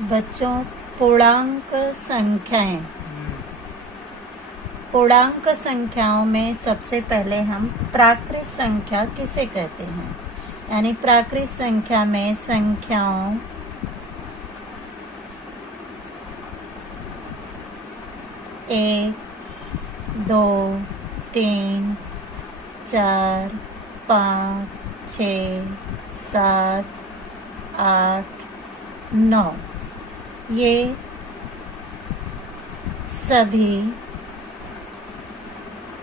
बच्चों, पूर्णांक संख्याएं। पूर्णांक संख्याओं में सबसे पहले हम प्राकृत संख्या किसे कहते हैं, यानी प्राकृत संख्या में संख्याओं एक, दो, तीन, चार, पाँच, 6, 7, 8, 9 ये सभी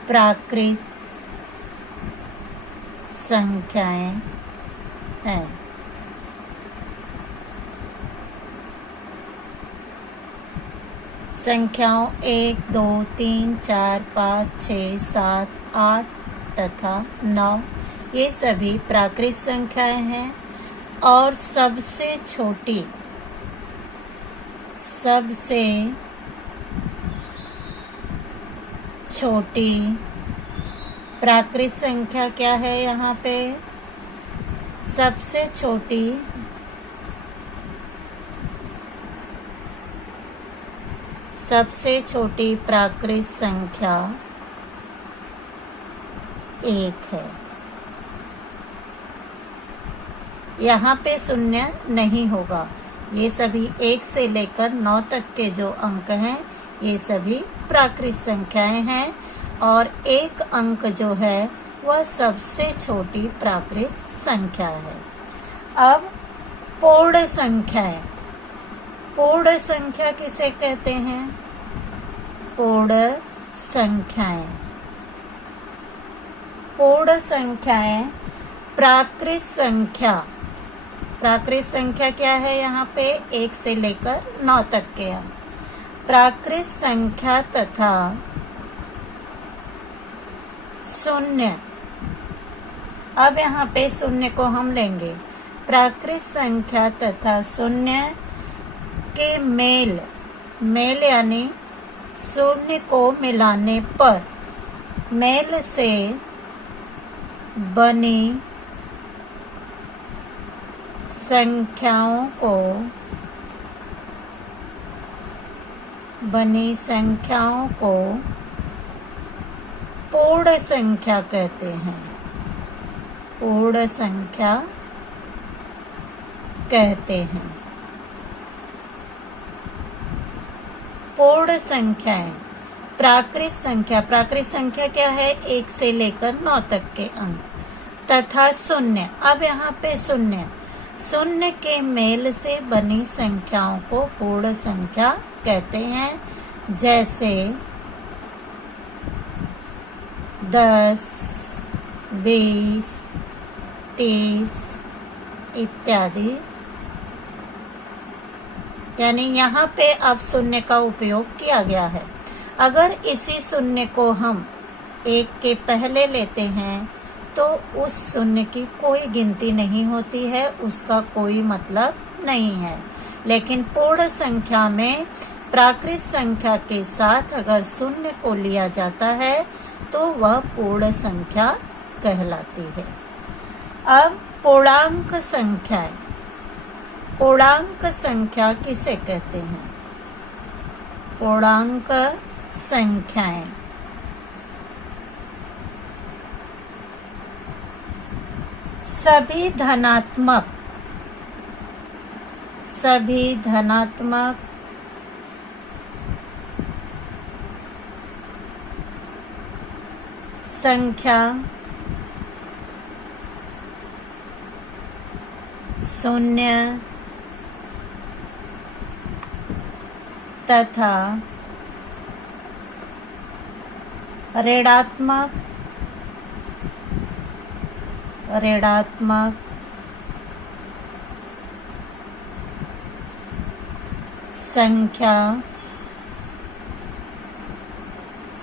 प्राकृत संख्याएं हैं। संख्याओं 1, 2, 3, 4, 5, 6, 7, 8 तथा 9 ये सभी प्राकृत संख्याएं हैं। और सबसे छोटी प्राकृत संख्या क्या है? यहाँ पे सबसे छोटी प्राकृत संख्या 1 है। यहाँ पे शून्य नहीं होगा। ये सभी 1 से लेकर 9 तक के जो अंक हैं ये सभी प्राकृत संख्याएं हैं, और एक अंक जो है वह सबसे छोटी प्राकृत संख्या है। अब पूर्ण संख्याएं। पूर्ण संख्या किसे कहते हैं? पूर्ण संख्याएं प्राकृत संख्या क्या है? यहाँ पे 1 से लेकर 9 तक के अंक प्राकृत संख्या तथा शून्य। अब यहाँ पे शून्य को हम लेंगे। प्राकृत संख्या तथा शून्य के मेल यानी शून्य को मिलाने पर मेल से बनी संख्याओं को पूर्ण संख्या कहते हैं। पूर्ण संख्या कहते हैं। पूर्ण संख्याएं प्राकृत संख्या क्या है? 1 से लेकर 9 तक के अंक तथा शून्य। अब यहाँ पे शून्य के मेल से बनी संख्याओं को पूर्ण संख्या कहते हैं। जैसे 10, 20, 30 इत्यादि। यानी यहाँ पे अब शून्य का उपयोग किया गया है। अगर इसी शून्य को हम 1 के पहले लेते हैं तो उस शून्य की कोई गिनती नहीं होती है, उसका कोई मतलब नहीं है। लेकिन पूर्ण संख्या में प्राकृत संख्या के साथ अगर शून्य को लिया जाता है तो वह पूर्ण संख्या कहलाती है। अब पूर्णांक संख्या किसे कहते हैं? पूर्णांक संख्याएं सभी धनात्मक संख्या शून्य तथा ऋणात्मक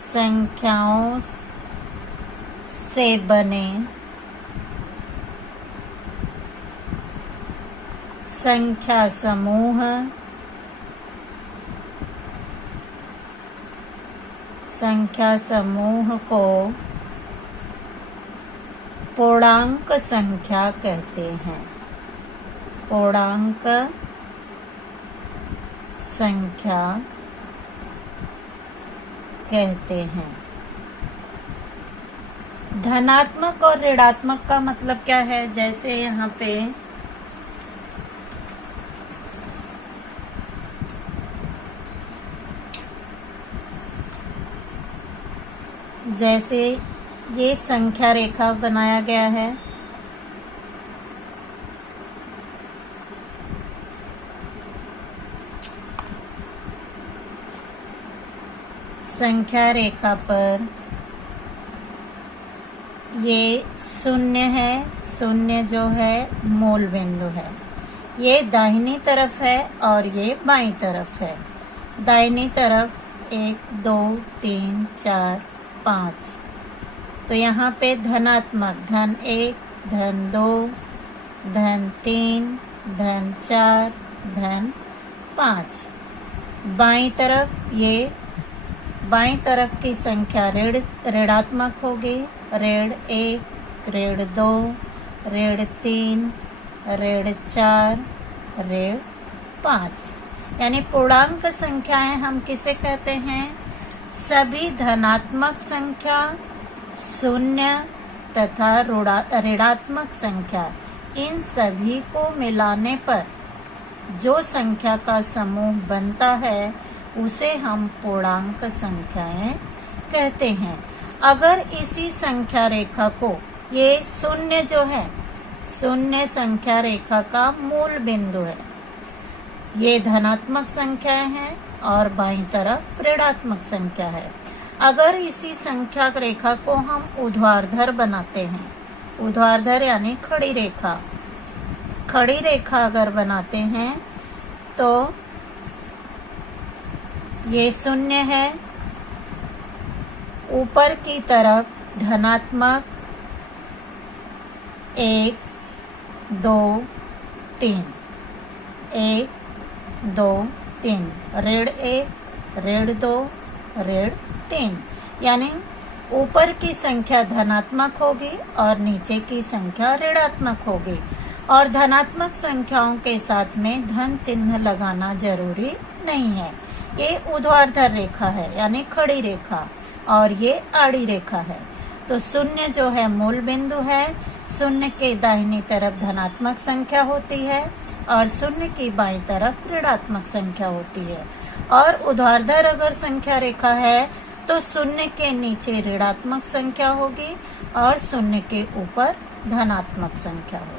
संख्याओं से बने संख्या समूह को पूर्णांक संख्या कहते हैं। पूर्णांक संख्या कहते हैं। धनात्मक और ऋणात्मक का मतलब क्या है? जैसे यहाँ पे जैसे ये संख्या रेखा बनाया गया है, संख्या रेखा पर ये शून्य है, शून्य जो है मूल बिंदु है। ये दाहिनी तरफ है और ये बाईं तरफ है। दाहिनी तरफ 1 2 3 4 5, तो यहाँ पे धनात्मक धन 1 धन 2 धन 3 धन 4 धन 5। बाईं तरफ की संख्या ऋणात्मक होगी। ऋण 1 ऋण 2 ऋण 3 ऋण 4 ऋण 5। यानी पूर्णांक संख्याएं हम किसे कहते हैं? सभी धनात्मक संख्या, शून्य तथा ऋणात्मक संख्या, इन सभी को मिलाने पर जो संख्या का समूह बनता है उसे हम पूर्णांक संख्याएं कहते हैं। अगर इसी संख्या रेखा को, ये शून्य जो है, शून्य संख्या रेखा का मूल बिंदु है, ये धनात्मक संख्याएं हैं और बाईं तरफ ऋणात्मक संख्या है। अगर इसी संख्या रेखा को हम ऊर्ध्वाधर बनाते हैं, ऊर्ध्वाधर यानी खड़ी रेखा, खड़ी रेखा अगर बनाते हैं तो ये शून्य है, ऊपर की तरफ धनात्मक 1 2 3 1 2 3, ऋण 1 ऋण 2 ऋण 3, यानी ऊपर की संख्या धनात्मक होगी और नीचे की संख्या ऋणात्मक होगी। और धनात्मक संख्याओं के साथ में धन चिन्ह लगाना जरूरी नहीं है। ये ऊर्ध्वाधर रेखा है यानी खड़ी रेखा, और ये आड़ी रेखा है। तो शून्य जो है मूल बिंदु है, शून्य के दाहिनी तरफ धनात्मक संख्या होती है और शून्य की बाईं तरफ ऋणात्मक संख्या होती है। और ऊर्ध्वाधर अगर संख्या रेखा है तो शून्य के नीचे ऋणात्मक संख्या होगी और शून्य के ऊपर धनात्मक संख्या होगी।